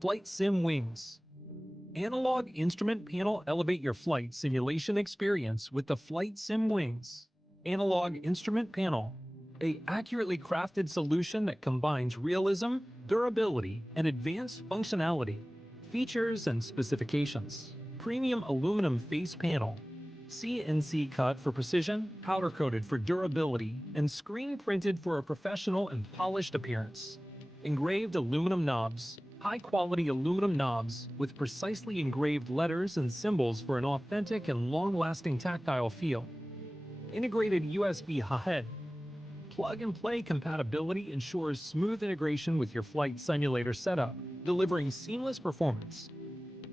Flight Sim Wings. Analog instrument panel. Elevate your flight simulation experience with the Flight Sim Wings. Analog instrument panel. A accurately crafted solution that combines realism, durability, and advanced functionality. Features and specifications. Premium aluminum face panel. CNC cut for precision, powder coated for durability, and screen printed for a professional and polished appearance. Engraved aluminum knobs. High quality aluminum knobs with precisely engraved letters and symbols for an authentic and long lasting tactile feel. Integrated USB head. Plug and play compatibility ensures smooth integration with your flight simulator setup, delivering seamless performance.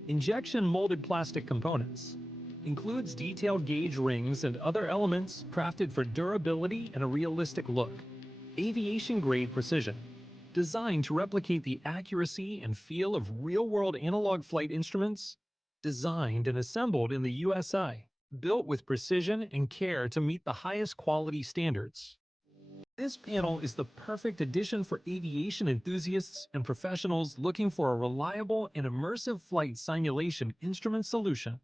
Injection molded plastic components. Includes detailed gauge rings and other elements crafted for durability and a realistic look. Aviation grade precision. Designed to replicate the accuracy and feel of real-world analog flight instruments. Designed and assembled in the USA. Built with precision and care to meet the highest quality standards. This panel is the perfect addition for aviation enthusiasts and professionals looking for a reliable and immersive flight simulation instrument solution.